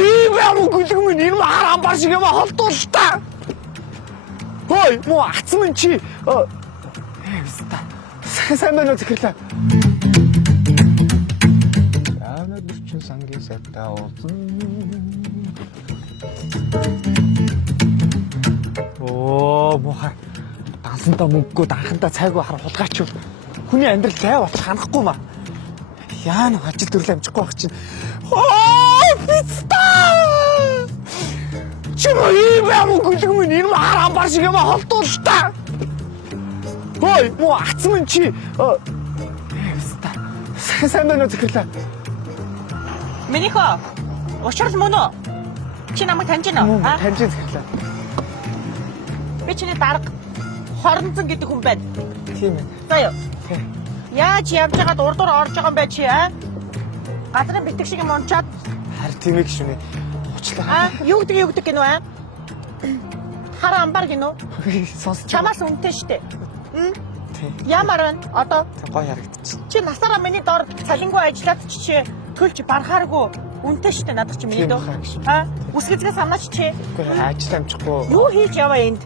ийм ямар гүлэг минь энэ махар амбар шиг юм холдуултаа. Хөөе, муу ацмын чи. Сайн байна уу захирлаа. Яна дөрчин сангийн сайтаа уусан. Оо, мухар. Дансантаа мөнгөгүй данхантаа цайгүй хар хулгаач юу. Хүний амьдрал зай болох ханахгүй маа. Яа нэг ажил төрөл амжихгүй байх чинь. Оо, писта! Чимээ ийм ямар гүлэг минь энэ махар амбар шиг юм холдуултаа. Хөөе, муу ацмын чи. Сайн байна уу захирлаа. Минийхөө уушрал мөн үү? Чи намайг таньж байна уу? Таньж захирлаа. Би чиний дарга Хоронзон гэдэг хүн байна. Тийм ээ. За юу. Яаж явж байгаад урдуур орж байгаа юм бэ чи аа? Гадрын битэг шиг юм унчаад. Харин тийм ээ гişүнэ. Уучлаа. Юу гэдэг гинөө аа? Хар амбар гинөө. Сонсч. Чамаас үнэтэй штэ. Тийм. Ямар вэ? Одоо гой харагдчих. чи насаараа миний доор цалингуу ажиллаад чи төлж барахааргүй үнэтэй штэ надад чи миний доо. Үсгэцгээ санаач чи. Үгүй ажил амжихгүй. Юу хийж яваа энд?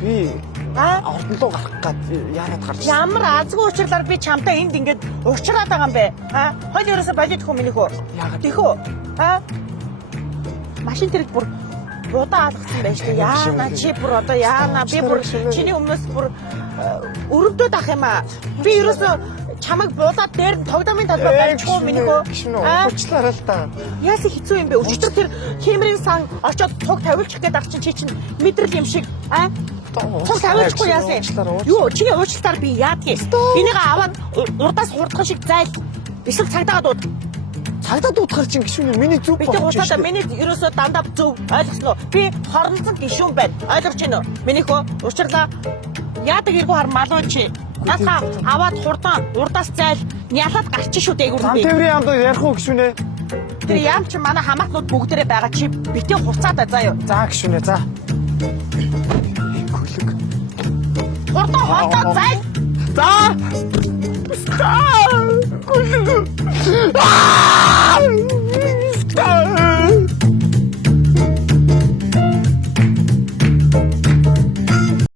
Би ордон руу гарах гад яарад гарч. Ямар азгүй учирлаар би чамтай энд ингээд уучраад байгаа юм бэ? Хойл ерөөсө болид хөө минийхөө. Яагаад тийхөө? Машин тэрэг бүр удаа алгасан байж тээ. Яана чи бүр одоо яана би бүр чиний өмнөөс бүр өрөвдөд ах юм аа. Би ерөөсө чамайг буулаад дээр нь тогтоомын талбай барьчихгүй минийхөө. Уучлаарай л да. Яасан хэцүү юм бэ? Өчтөр тэр хэмрийн сан очоод цуг тавиулчих гээд ах чинь чи чинь мэдрэл юм шиг цуг тавиулчихгүй яасан? Юу чиний уучлалтаар би яадгийг. Энийг аваад урдаас хурдхан шиг зайл. Эсвэл цагдаагаа дууд. Цагдаа дуудахар чинь гişүнэ миний зүг болж байна. Би уусаа миний ерөөсөө дандаа зөв ойлгосноо. Би хоронцон гişүүн байна. Ойлгож байна уу? Минийхөө уучлаа. Яадаг иргүү хар малуу чи. Натаа аваад хурдан урдаас зайл. Нялаад гарчих шүү дээгүүр би. Тэмрийн амд ярих уу гişүнэ? Тэр яам чи манай хамаатнууд бүгдээрээ байгаа чи битээ хуцаад заа юу. За гişүнэ за. Гүлэг. Хурдан хоолоо зайл. За. Гүлэг.